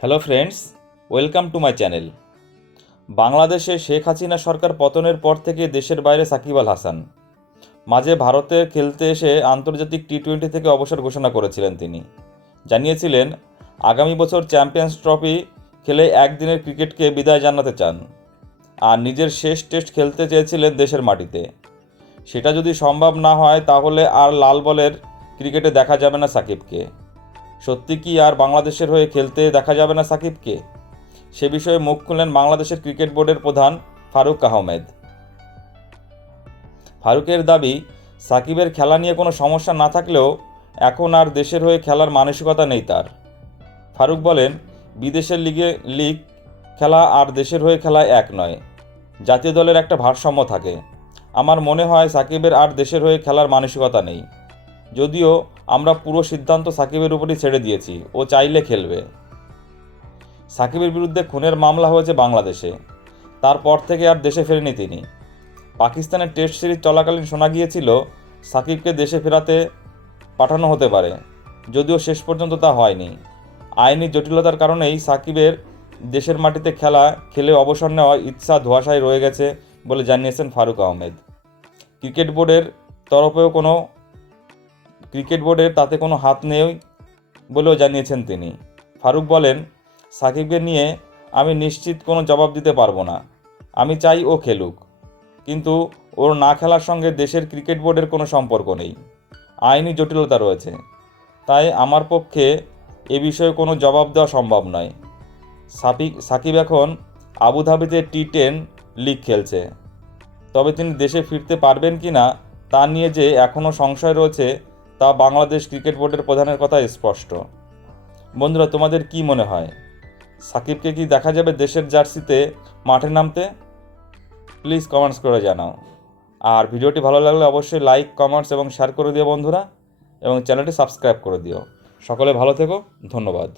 Hello friends welcome to my channel বাংলাদেশে শেখ হাসিনা সরকার পতনের পর থেকে দেশের বাইরে সাকিব আল হাসান। মাঝে ভারতে খেলতে এসে আন্তর্জাতিক টি টোয়েন্টি থেকে অবসর ঘোষণা করেছিলেন তিনি। জানিয়েছিলেন, আগামী বছর চ্যাম্পিয়ন্স ট্রফি খেলে একদিনের ক্রিকেটকে বিদায় জানাতে চান। আর নিজের শেষ টেস্ট খেলতে চেয়েছিলেন দেশের মাটিতে। সেটা যদি সম্ভব না হয়, তাহলে আর লাল বলের ক্রিকেটে দেখা যাবে না সাকিবকে। সত্যি কি আর বাংলাদেশের হয়ে খেলতে দেখা যাবে না সাকিবকে? সে বিষয়ে মুখ খুললেন বাংলাদেশের ক্রিকেট বোর্ডের প্রধান ফারুক আহমেদ। ফারুকের দাবি, সাকিবের খেলা নিয়ে কোনো সমস্যা না থাকলেও এখন আর দেশের হয়ে খেলার মানসিকতা নেই তার। ফারুক বলেন, বিদেশের লিগে লিগ খেলা আর দেশের হয়ে খেলা এক নয়। জাতীয় দলের একটা ভারসাম্য থাকে। আমার মনে হয় সাকিবের আর দেশের হয়ে খেলার মানসিকতা নেই। যদিও আমরা পুরো সিদ্ধান্ত সাকিবের উপরই ছেড়ে দিয়েছি, ও চাইলে খেলবে। সাকিবের বিরুদ্ধে খুনের মামলা হয়েছে বাংলাদেশে। তারপর থেকে আর দেশে ফেরেনি তিনি। পাকিস্তানের টেস্ট সিরিজ চলাকালীন শোনা গিয়েছিল, সাকিবকে দেশে ফেরাতে পাঠানো হতে পারে। যদিও শেষ পর্যন্ত তা হয়নি। আইনি জটিলতার কারণেই সাকিবের দেশের মাটিতে খেলা, খেলে অবসর নেওয়ার ইচ্ছা, ধোয়াশায় রয়ে গেছে বলে জানিয়েছেন ফারুক আহমেদ। ক্রিকেট বোর্ডের তরফেও কোনো ক্রিকেট বোর্ডের তাতে কোনো হাত নেই বলেও জানিয়েছেন তিনি। ফারুক বলেন, সাকিবকে নিয়ে আমি নিশ্চিত কোনো জবাব দিতে পারব না। আমি চাই ও খেলুক। কিন্তু ওর না খেলার সঙ্গে দেশের ক্রিকেট বোর্ডের কোনো সম্পর্ক নেই। আইনি জটিলতা রয়েছে। তাই আমার পক্ষে এ বিষয়ে কোনো জবাব দেওয়া সম্ভব নয়। সাকিব সাকিব এখন আবুধাবিতে টি টেন লিগ খেলছে। তবে তিনি দেশে ফিরতে পারবেন কি না তা নিয়ে যে এখনও সংশয় রয়েছে তা বাংলাদেশ ক্রিকেট বোর্ডের প্রধানের কথা স্পষ্ট। বন্ধুরা, তোমাদের কি মনে হয়? সাকিবকে কি দেখা যাবে দেশের জার্সিতে মাঠে নামতে? প্লিজ কমেন্টস করে জানাও। আর ভিডিওটি ভালো লাগলে অবশ্যই লাইক, কমেন্টস এবং শেয়ার করে দিও বন্ধুরা, এবং চ্যানেলটি সাবস্ক্রাইব করে দিও। সকলে ভালো থেকো, ধন্যবাদ।